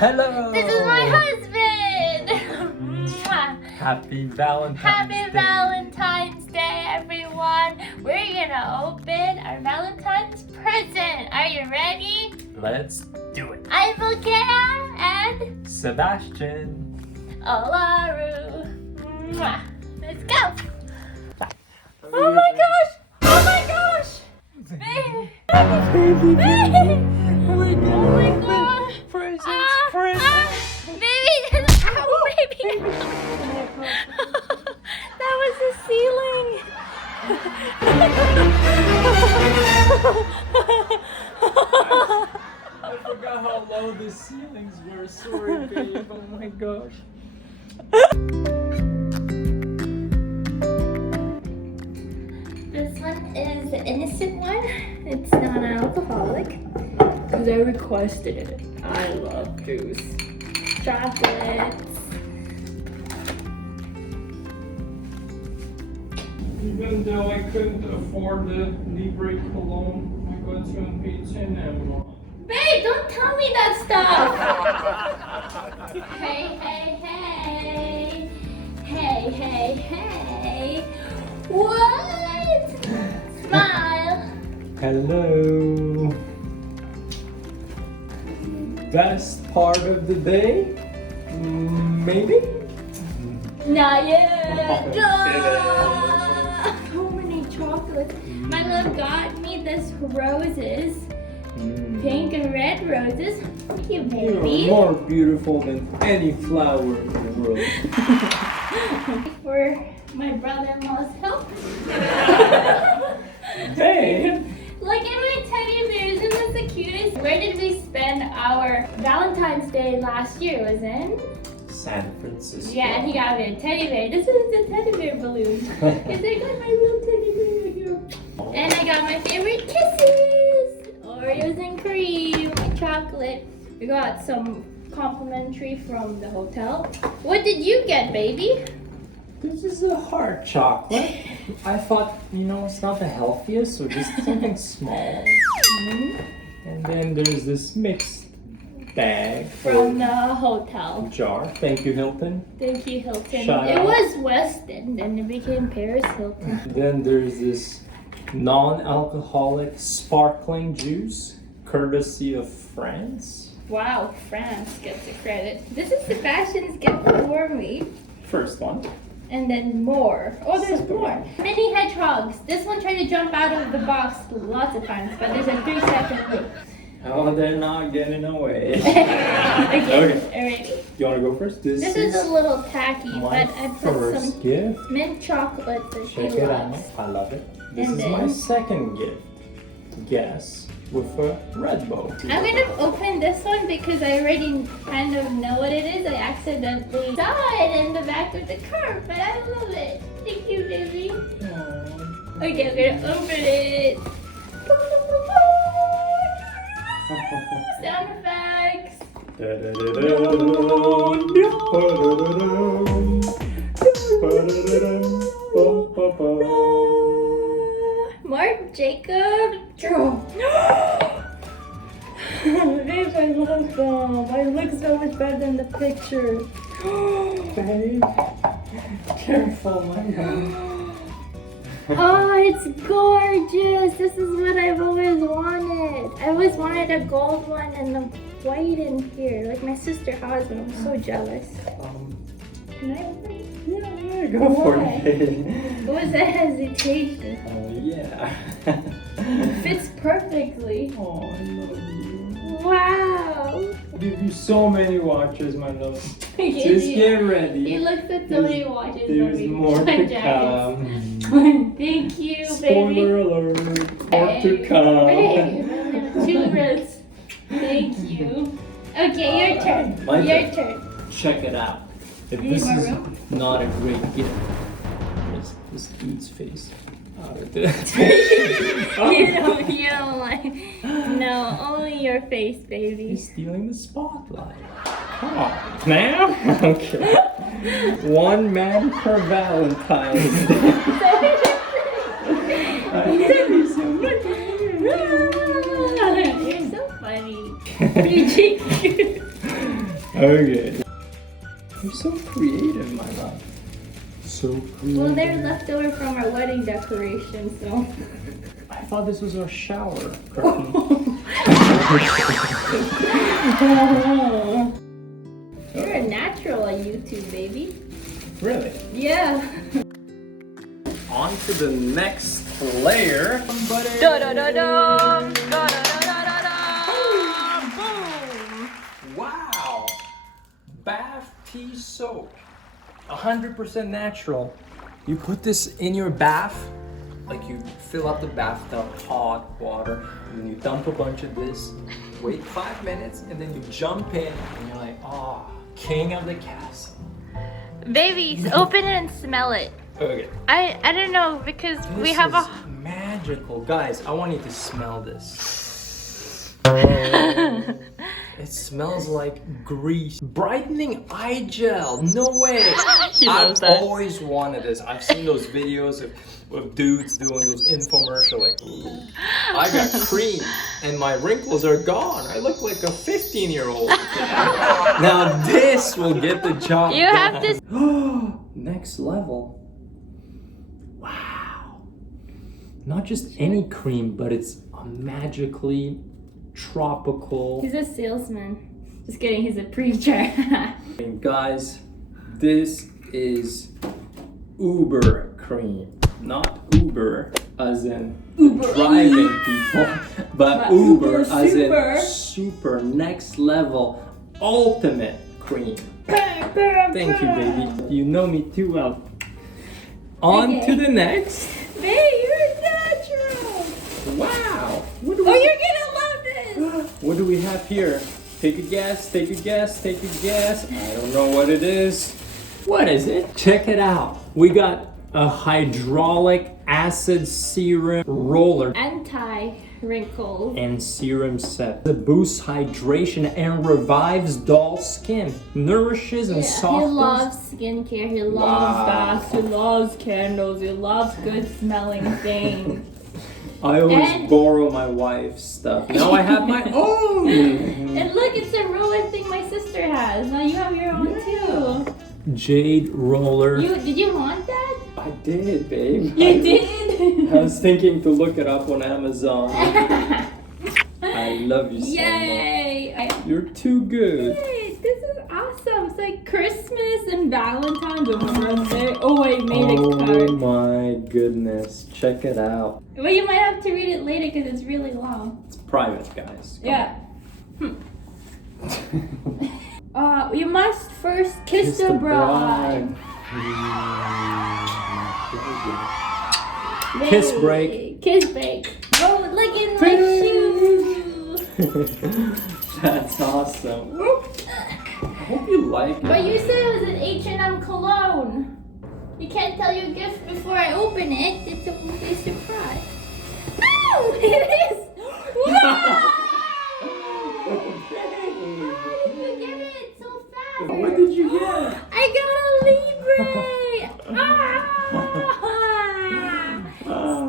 Hello! This is my husband! Happy Valentine's Happy Day! Valentine's Day, everyone! We're gonna open our Valentine's present. Are you ready? Let's do it! I'm Volkea and Sebastian! Olaru. Let's go! Oh my gosh! Oh my gosh! Baby! Baby! Oh my god! Oh my gosh! Presents! Presents! Baby! Ow, baby! That was the ceiling! I forgot how low the ceilings were. Sorry, babe. Oh my gosh. This one is the innocent one. It's non-alcoholic because I requested it. I love juice. Chocolates. Even though I couldn't afford the Libre cologne, I got you on H&M. Babe, don't tell me that stuff. Hey, hey, hey. Hey, hey, hey. What? Smile. Hello. Best part of the day? Maybe? Not yet. So many chocolates. My love got me this roses. Pink and red roses. Thank you, baby. You're more beautiful than any flower in the world. For my brother-in-law's help. Hey! Look at my teddy bears. Isn't this the cutest? Where did we spend our Valentine's Day last year? Was in? San Francisco. Yeah, and he got me a teddy bear. This is the teddy bear balloon. Because I got my little teddy bear here. And I got my favorite kisses. Oreos and cream and chocolate. We got some complimentary from the hotel. What did you get, baby? This is a hard chocolate. I thought, it's not the healthiest, so just something small. And then there's this mixed bag From the hotel. jar. Thank you, Hilton. Thank you, Hilton. Shout It out. was Weston, then it became Paris Hilton. Then there's this non-alcoholic sparkling juice, courtesy of France. Wow, France gets the credit. This is Sebastian's gift for me. First one. And then more. Oh, there's Second more. one. Mini hedgehogs. This one tried to jump out of the box lots of times, but there's a 3-second rule. Oh, they're not getting away. Okay, alright. You want to go first? This is a little tacky, my but I put first some gift. mint chocolate that she Check it out. loves. I love it. This And is my then- second gift. Guess with a red bow. I'm gonna open this one because I already kind of know what it is. I accidentally saw it in the back of the car, but I love it. Thank you, baby. Aww. Okay, I'm gonna open it. Sound effects. Mark Jacob. Babe, I love them. I look so much better than the picture. Babe, careful, my God. Oh, it's gorgeous. This is what I've always wanted. I always wanted a gold one and a white in here. Like my sister has one. I'm so jealous. Can I open it? Yeah, go for Why? it. What was that hesitation? Yeah. It fits perfectly. Oh, I love you. Wow. I give you so many watches, my love. Just Just get ready. You looked at so many watches. There's already. more to Jackets. come. Thank you, baby. Spoiler alert. More to come. Babe, 2 rows. Thank you. Okay, your turn. My Your turn. turn. Check it out. If Need this more is room? not a great gift, there's this dude's face out of it. You don't like. No, only your face, baby. He's stealing the spotlight. Come on, now? Okay. One man per Valentine's Day. I love you so much. You're so funny. You cheeky. Okay. You're so creative, my love. So creative. Well, they're left over from our wedding decoration, so. I thought this was our shower curtain. You're a natural on YouTube, baby. Really? Yeah. On to the next layer. Butter. Da-da-da-dum. Da-da-da-da-da. Boom! Wow! Bath tea soap. 100% natural. You put this in your bath, like you fill up the bathtub, hot water, and then you dump a bunch of this, wait 5 minutes, and then you jump in, and you're like, oh, king of the castle. Babies, open it and smell it. Okay. I don't know because we This have is a. magical. Guys, I want you to smell this. It smells like grease. Brightening eye gel. No way. I've always wanted this. I've seen those videos of dudes doing those infomercial like, ooh, I got cream and my wrinkles are gone. I look like a 15-year-old. Now this will get the job You have to. Next level. Wow. Not just any cream, but it's a magically tropical. He's a salesman. Just kidding, he's a preacher. Guys, this is Uber cream. Not Uber as in driving people, but Uber as in super next level ultimate cream. Thank you, baby. You know me too well. On to the next. Babe, you're natural. Wow. You're gonna love this. What do we have here? Take a guess, take a guess, take a guess. I don't know what it is. What is it? Check it out. We got a hydraulic acid serum roller Anti-wrinkles. and serum set. It boosts hydration and revives dull skin. Nourishes and He softens. loves skincare, he loves baths, he loves candles, he loves good smelling things. I always borrow my wife's stuff. Now I have my own. And look, it's a roller thing my sister has. Now you have your own too. Jade roller. Did you want that? I did, babe. You did? I was thinking to look it up on Amazon. I love you so Yay! much. You're too good. Yay! This is awesome. It's like Christmas and Valentines and birthday. Oh, I made a Oh card. my goodness. Check it out. Well, you might have to read it later because it's really long. It's private, guys. Come Yeah. You must first kiss the bride. Kiss break. Kiss break. Oh, look in my shoe. That's awesome. I hope you like it. But you said it was an H&M cologne. You can't tell your gift before I open it. It's a surprise. Oh, it is. Wow! How did you get it so fast? What did you get? I got a Libre.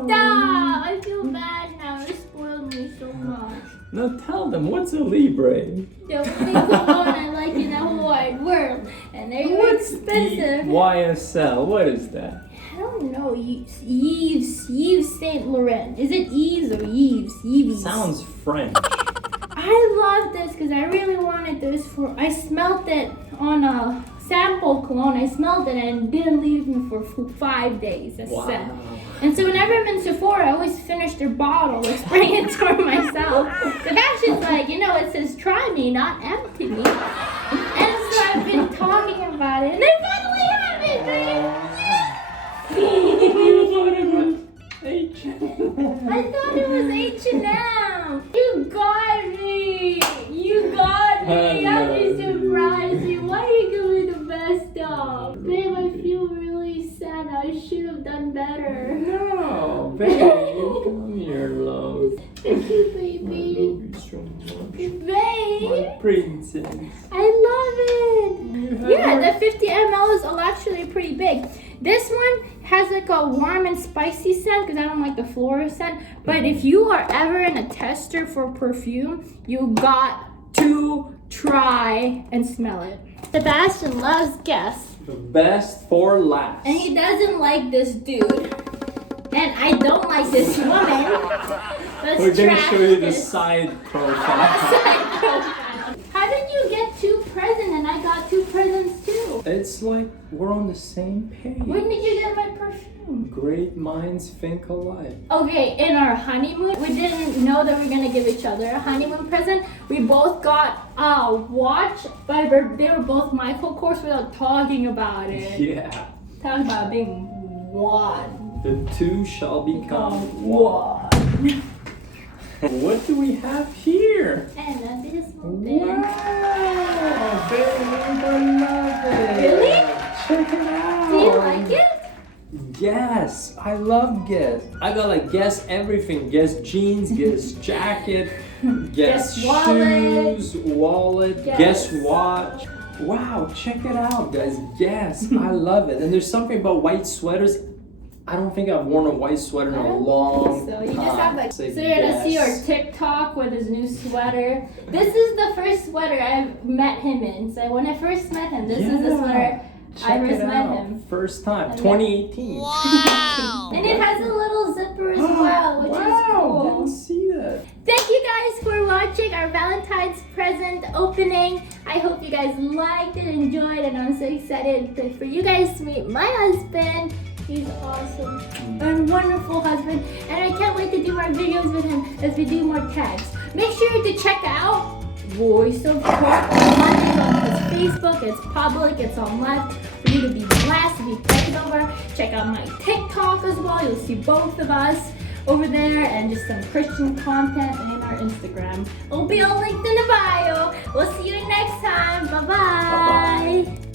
Stop! I feel bad now. You spoiled me so much. Now tell them, what's a Libre? The only cologne I like in the whole wide world. And they're expensive. YSL, what is that? I don't know. Yves Saint Laurent. Is it Yves or Yves? Yves. Sounds French. I love this because I really wanted this for. I smelled it on a sample cologne. I smelled it and it didn't leave me for 5 days. Wow. And so whenever I'm in Sephora, I always finish their bottle, like spraying it for myself. Sebastian's like, it says try me, not empty me. And so I've been talking about it, and I finally have it, babe. You thought it was H&M. I thought it was H&M. You got me. You got me. I just surprised you. Why are you giving me the best stuff? Babe, I feel really sad. I should have done better. No, babe, come here, love. Thank you, I baby. love you so much. Babe. My princess. I love it. Yeah, the 50 ml is actually pretty big. This one has like a warm and spicy scent because I don't like the floral scent. But if you are ever in a tester for perfume, you got to try and smell it. Sebastian loves guess. The best for last. And he doesn't like this dude. And I don't like this woman. We're gonna show you the side profile. How did you get 2 presents and I got 2 presents too? It's like we're on the same page. When did you get my perfume? Great minds think alike. Okay, in our honeymoon, we didn't know that we were gonna give each other a honeymoon present. We both got a watch, but they were both Michael Kors without talking about it. Yeah. Talking about being one. The two shall become one. What do we have here? And this one. Wow! Baby, love it. Really? Check it out. Do you like it? Yes, I love Guess. I got like Guess everything. Guess jeans, Guess jacket, Guess shoes, wallet, Guess watch. Wow, check it out, guys. Guess. I love it. And there's something about white sweaters. I don't think I've worn a white sweater in a long so. time. You just have like, so you're gonna see our TikTok with his new sweater. This is the first sweater I've met him in. So when I first met him, this is the sweater I first met him. First time, 2018. Wow! And it has a little zipper as well, which is cool. Didn't see that. Thank you guys for watching our Valentine's present opening. I hope you guys liked it, enjoyed, and I'm so excited for you guys to meet my husband. He's awesome and wonderful husband, and I can't wait to do more videos with him as we do more tags. Make sure to check out Voice of Court. It's on his Facebook, it's public, it's on live for you to be blessed, to be prayed over. Check out my TikTok as well. You'll see both of us over there and just some Christian content, and our Instagram. It'll be all linked in the bio. We'll see you next time. Bye-bye.